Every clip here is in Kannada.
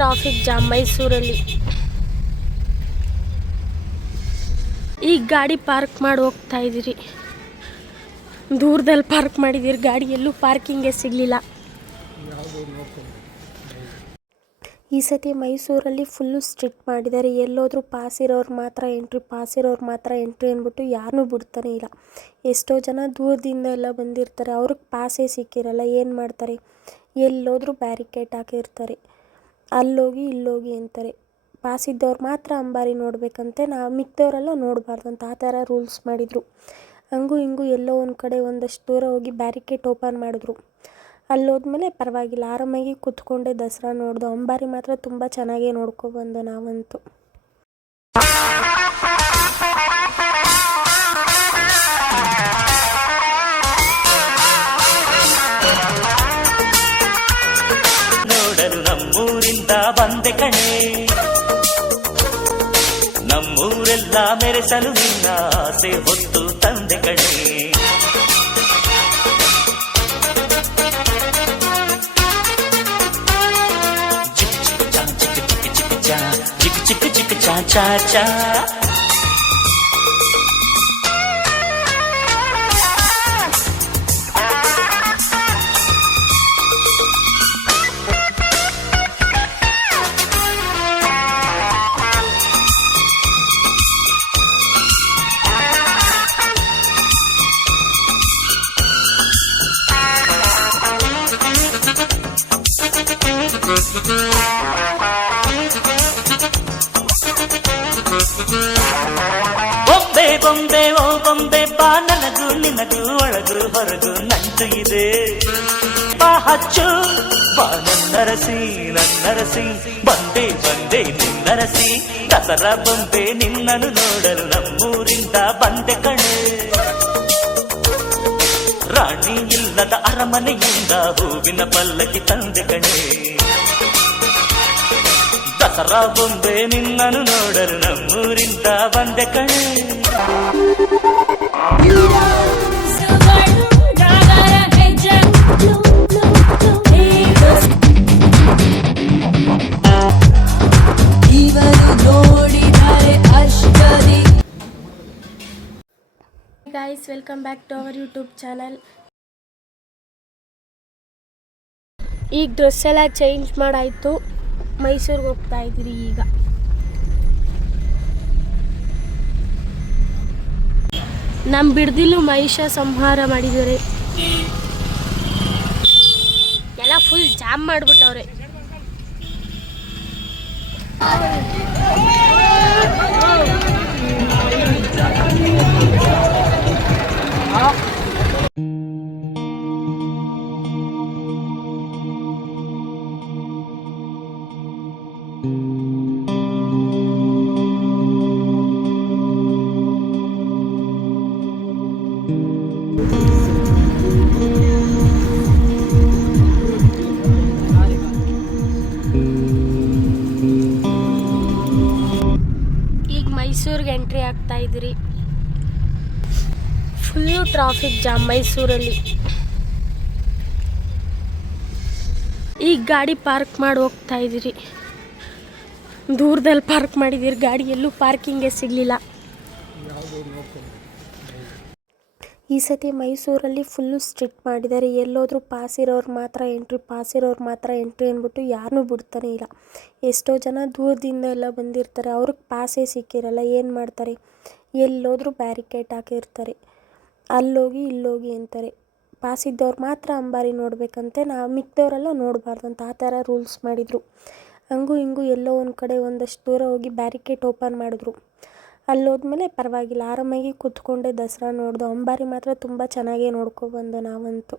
ಟ್ರಾಫಿಕ್ ಜಾಮ್ ಮೈಸೂರಲ್ಲಿ ಈಗ ಗಾಡಿ ಪಾರ್ಕ್ ಮಾಡಿ ಹೋಗ್ತಾ ಇದ್ದೀರಿ. ದೂರದಲ್ಲಿ ಪಾರ್ಕ್ ಮಾಡಿದ್ದೀರಿ ಗಾಡಿ ಎಲ್ಲೂ ಪಾರ್ಕಿಂಗೇ ಸಿಗಲಿಲ್ಲ. ಈ ಸತಿ ಮೈಸೂರಲ್ಲಿ ಫುಲ್ಲು ಸ್ಟ್ರಿಕ್ಟ್ ಮಾಡಿದ್ದಾರೆ. ಎಲ್ಲೋದ್ರೂ ಪಾಸ್ ಇರೋರು ಮಾತ್ರ ಎಂಟ್ರಿ ಪಾಸ್ ಇರೋರು ಮಾತ್ರ ಎಂಟ್ರಿ ಅಂದ್ಬಿಟ್ಟು ಯಾರನ್ನೂ ಬಿಡ್ತಾನೆ ಇಲ್ಲ. ಎಷ್ಟೋ ಜನ ದೂರದಿಂದ ಎಲ್ಲ ಬಂದಿರ್ತಾರೆ. ಅವ್ರಿಗೆ ಪಾಸೇ ಸಿಕ್ಕಿರಲ್ಲ. ಏನು ಮಾಡ್ತಾರೆ? ಎಲ್ಲೋದ್ರೂ ಬ್ಯಾರಿಕೇಡ್ ಹಾಕಿರ್ತಾರೆ. ಅಲ್ಲೋಗಿ ಇಲ್ಲೋಗಿ ಅಂತಾರೆ. ಪಾಸ್ ಇದ್ದವ್ರು ಮಾತ್ರ ಅಂಬಾರಿ ನೋಡಬೇಕಂತೆ ನಾವು ಮಿಕ್ದವರೆಲ್ಲ ನೋಡಬಾರ್ದು ಅಂತ ಆ ಥರ ರೂಲ್ಸ್ ಮಾಡಿದರು. ಹಂಗೂ ಹಿಂಗೂ ಎಲ್ಲೋ ಒಂದು ಕಡೆ ಒಂದಷ್ಟು ದೂರ ಹೋಗಿ ಬ್ಯಾರಿಕೇಡ್ ಓಪನ್ ಮಾಡಿದ್ರು. ಅಲ್ಲೋದ್ಮೇಲೆ ಪರವಾಗಿಲ್ಲ, ಆರಾಮಾಗಿ ಕೂತ್ಕೊಂಡೆ ದಸರಾ ನೋಡ್ದು. ಅಂಬಾರಿ ಮಾತ್ರ ತುಂಬ ಚೆನ್ನಾಗೇ ನೋಡ್ಕೊಬಂದು ನಾವಂತೂ. ನಮ್ಮೂರಿಂದ ಬಂದೆ ಕಣೆ ನಮ್ಮೂರೆಲ್ಲ ಮೆರೆಸಲು ನಿನ್ನ ಆಸೆ ಹೊತ್ತು ತಂದೆ ಕಣೆ ಚಿಕ್ಕ ಚಿಕ್ಕ ಚಿಕ್ಕ ಚಿಕ್ಕ ಚಾ ಚಾ ಚಾ ಬೊಂಬೆ ಬೊಂಬೆ ಓ ಬೊಂಬೆ ಬಾ ನನಗೂ ನಿನಗೂ ಒಳಗೂ ಹೊರಗೂ ನಂಟು ಇದೆ ಬಾ ಹಚ್ಚು ಬಾ ನನ್ನರಸಿ ನನ್ನರಸಿ ಬಂದೆ ಬಂದೆ ನಿನ್ನರಸಿ ದಸರಾ ಬೊಂಬೆ ನಿನ್ನನ್ನು ನೋಡಲು ನಮ್ಮೂರಿಂದ ಬಂದೆ ಕಣೆ ರಾಣಿ ಇಲ್ಲದ ಅರಮನೆಯಿಂದ ಹೂವಿನ ಪಲ್ಲಕ್ಕಿ ತಂದೆ ಕಣೆ ದಸರಾ ಬೊಂಬೆ ನಿನ್ನನ್ನು ನೋಡಲು ನಮ್ಮೂರಿಂದ ಬಂದೆ ಕಣೆ. Guys welcome back to our YouTube channel ಈಗ ಡ್ರೆಸ್ ಎಲ್ಲ ಚೇಂಜ್ ಮಾಡಾಯಿತು. ಮೈಸೂರಿಗೆ ಹೋಗ್ತಾ ಇದ್ದೀರಿ ಈಗ. ನಮ್ಮ ಬಿಡ್ದಿಲು ಮಹಿಷ ಸಂಹಾರ ಮಾಡಿದ್ದಾರೆ. ಎಲ್ಲ ಫುಲ್ ಜಾಮ್ ಮಾಡಿಬಿಟ್ಟವ್ರೆ. ಆಗ್ತಾ ಇದ್ರಿ? ಫುಲ್ಲು ಟ್ರಾಫಿಕ್ ಜಾಮ್ ಮೈಸೂರಲ್ಲಿ. ಈಗ ಗಾಡಿ ಪಾರ್ಕ್ ಮಾಡಿ ಹೋಗ್ತಾ ಇದ್ದೀರಿ ದೂರದಲ್ಲಿ ಪಾರ್ಕ್ ಮಾಡಿದ್ದೀರಿ ಗಾಡಿ ಎಲ್ಲೂ ಪಾರ್ಕಿಂಗೇ ಸಿಗಲಿಲ್ಲ. ಈ ಸತಿ ಮೈಸೂರಲ್ಲಿ ಫುಲ್ಲು ಸ್ಟ್ರಿಕ್ಟ್ ಮಾಡಿದ್ದಾರೆ. ಎಲ್ಲೋದ್ರೂ ಪಾಸ್ ಇರೋರು ಮಾತ್ರ ಎಂಟ್ರಿ ಪಾಸ್ ಇರೋರು ಮಾತ್ರ ಎಂಟ್ರಿ ಅಂದ್ಬಿಟ್ಟು ಯಾರನ್ನೂ ಬಿಡ್ತಾನೆ ಇಲ್ಲ. ಎಷ್ಟೋ ಜನ ದೂರದಿಂದ ಎಲ್ಲ ಬಂದಿರ್ತಾರೆ. ಅವ್ರಿಗೆ ಪಾಸೇ ಸಿಕ್ಕಿರಲ್ಲ, ಏನು ಮಾಡ್ತಾರೆ? ಎಲ್ಲೋದ್ರೂ ಬ್ಯಾರಿಕೇಡ್ ಹಾಕಿರ್ತಾರೆ. ಅಲ್ಲೋಗಿ, ಇಲ್ಲೋಗಿ ಅಂತಾರೆ. ಪಾಸ್ ಇದ್ದವ್ರು ಮಾತ್ರ ಅಂಬಾರಿ ನೋಡಬೇಕಂತೆ. ನಾವು ಮಿಕ್ದವರೆಲ್ಲ ನೋಡಬಾರ್ದು ಅಂತ ಆ ಥರ ರೂಲ್ಸ್ ಮಾಡಿದರು. ಹಂಗೂ ಹಿಂಗೂ ಎಲ್ಲೋ ಒಂದು ಕಡೆ ಒಂದಷ್ಟು ದೂರ ಹೋಗಿ ಬ್ಯಾರಿಕೇಡ್ ಓಪನ್ ಮಾಡಿದ್ರು. ಅಲ್ಲೋದ್ಮೇಲೆ ಪರವಾಗಿಲ್ಲ. ಆರಾಮಾಗಿ ಕೂತ್ಕೊಂಡೆ ದಸರಾ ನೋಡ್ದು. ಅಂಬಾರಿ ಮಾತ್ರ ತುಂಬ ಚೆನ್ನಾಗೇ ನೋಡ್ಕೊಬಂದು ನಾವಂತೂ.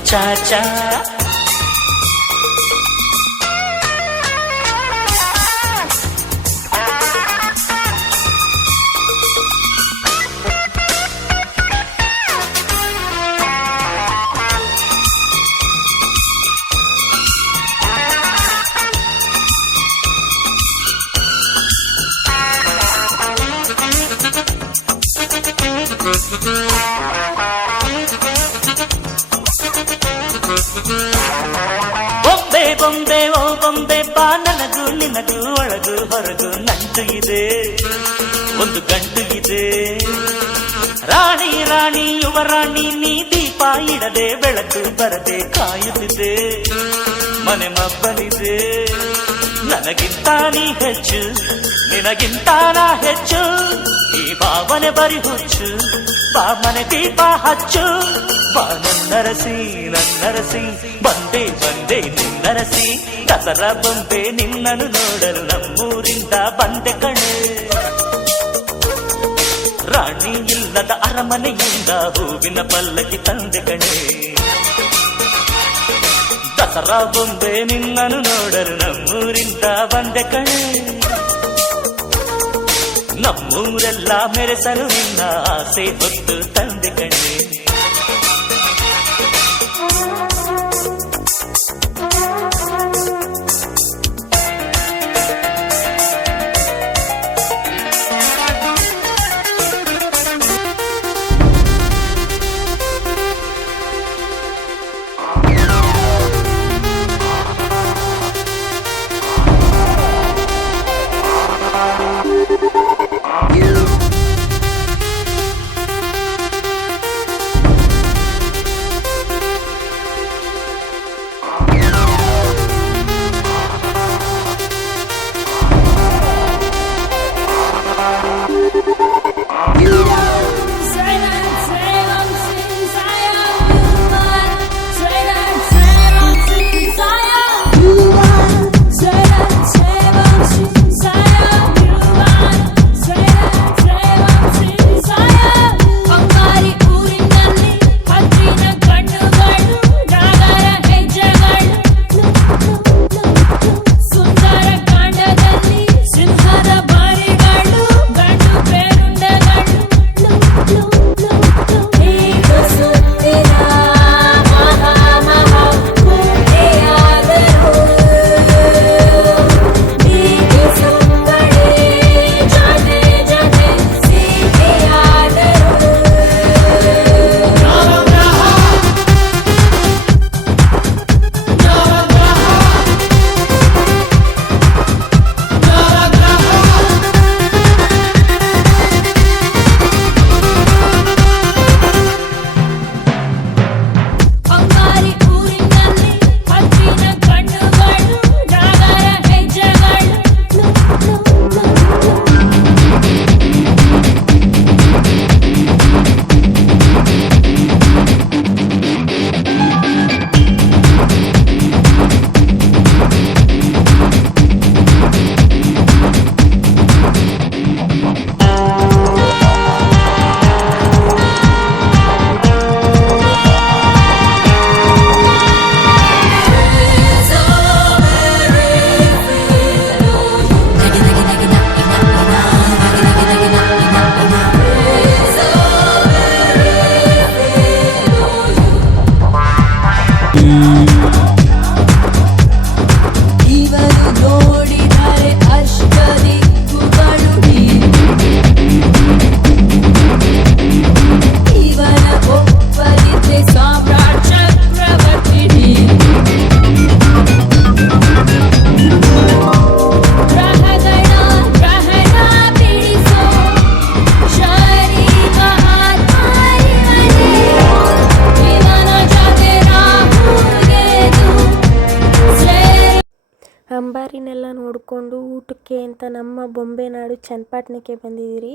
cha cha cha. ಬೊಂಬೆ ಬಾ, ನನಗೂ, ನಿನಗೂ, ಒಳಗು, ಹೊರಗು ನಂಟು ಇದೆ. ಒಂದು ಗಂಟು ಇದೆ. ರಾಣಿ ರಾಣಿ ಯುವರಾಣಿ ನೀ ದೀಪ ಇಡದೆ ಬೆಳಕು ಬರದೆ ಕಾಯುತ್ತಿದೆ. ಮನೆ ಮಬ್ಬಲಿದೆ. ನನಗಿಂತ ನೀ ಹೆಚ್ಚು, ನಿನಗಿಂತ ಹೆಚ್ಚು, ಈ ಭಾವನೆ ಬರಿ ಹುಚ್ಚು. ಬಾ ಮನೆ ದೀಪ ಹಚ್ಚು ಬಾ ನನ್ನರಸಿ ನನ್ನರಸಿ ಬಂದೆ ಬಂದೆ ನಿನ್ನರಸಿ ದಸರಾ ಬೊಂಬೆ ನಿನ್ನನ್ನು ನೋಡಲು ನಮ್ಮೂರಿಂದ ಬಂದೆ ಕಣೆ ರಾಣಿ ಇಲ್ಲದ ಅರಮನೆಯಿಂದ ಹೂವಿನ ಪಲ್ಲಕ್ಕಿ ತಂದೆ ಕಣೆ ದಸರಾ ಬೊಂಬೆ ನಿನ್ನನ್ನು ನೋಡಲು ನಮ್ಮೂರಿಂದ ಬಂದೆ ಕಣೆ ನಮ್ಮೂರೆಲ್ಲ ಮೆರೆಸಲು ನಿನ್ನ ಆಸೆ ಹೊತ್ತು ತಂದೆ ಕಣೆ ನೋಡಿಕೊಂಡು ಊಟಕ್ಕೆ ಅಂತ ನಮ್ಮ ಬೊಂಬೆ ನಾಡು ಚನ್ನಪಟ್ಟಣಕ್ಕೆ ಬಂದಿದ್ದೀರಿ.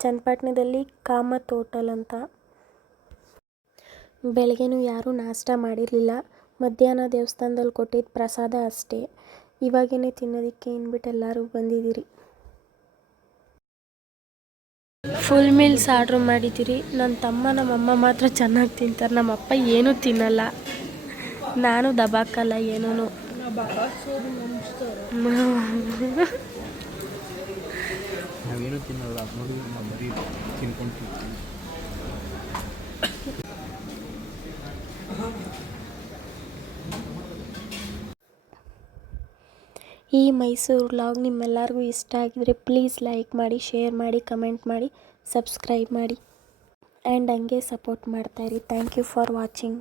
ಚನ್ನಪಟ್ಟಣದಲ್ಲಿ ಕಾಮತ್ ಹೋಟಲ್ ಅಂತ. ಬೆಳಗ್ಗೆನೂ ಯಾರೂ ನಾಷ್ಟ ಮಾಡಿರಲಿಲ್ಲ. ಮಧ್ಯಾಹ್ನ ದೇವಸ್ಥಾನದಲ್ಲಿ ಕೊಟ್ಟಿದ್ದ ಪ್ರಸಾದ ಅಷ್ಟೇ. ಇವಾಗೇನೆ ತಿನ್ನೋದಕ್ಕೆ ಇನ್ಬಿಟ್ಟು ಎಲ್ಲರೂ ಬಂದಿದ್ದೀರಿ. ಫುಲ್ ಮೀಲ್ಸ್ ಆರ್ಡ್ರ್ ಮಾಡಿದ್ದೀರಿ. ನನ್ನ ತಮ್ಮ ನಮ್ಮಮ್ಮ ಮಾತ್ರ ಚೆನ್ನಾಗಿ ತಿಂತಾರೆ. ನಮ್ಮಪ್ಪ ಏನೂ ತಿನ್ನಲ್ಲ. ನಾನು ದಬಾಕಲ್ಲ ಏನೂ ನಾವೇನು ತಿನ್ನಲ್ಲ ನೋಡಿ ನಾವು ಬರೀ ತಿನ್ಕೊಂಡು ಈ ಮೈಸೂರು ವ್ಲಾಗ್ ನಿಮ್ಮೆಲ್ಲರಿಗೂ ಇಷ್ಟ ಆಗಿದ್ರೆ ಪ್ಲೀಸ್ ಲೈಕ್ ಮಾಡಿ ಶೇರ್ ಮಾಡಿ ಕಮೆಂಟ್ ಮಾಡಿ ಸಬ್ಸ್ಕ್ರೈಬ್ ಮಾಡಿ. ಆ್ಯಂಡ್ ಹಂಗೆ ಸಪೋರ್ಟ್ ಮಾಡ್ತಾಯಿರಿ ಥ್ಯಾಂಕ್ ಯು ಫಾರ್ ವಾಚಿಂಗ್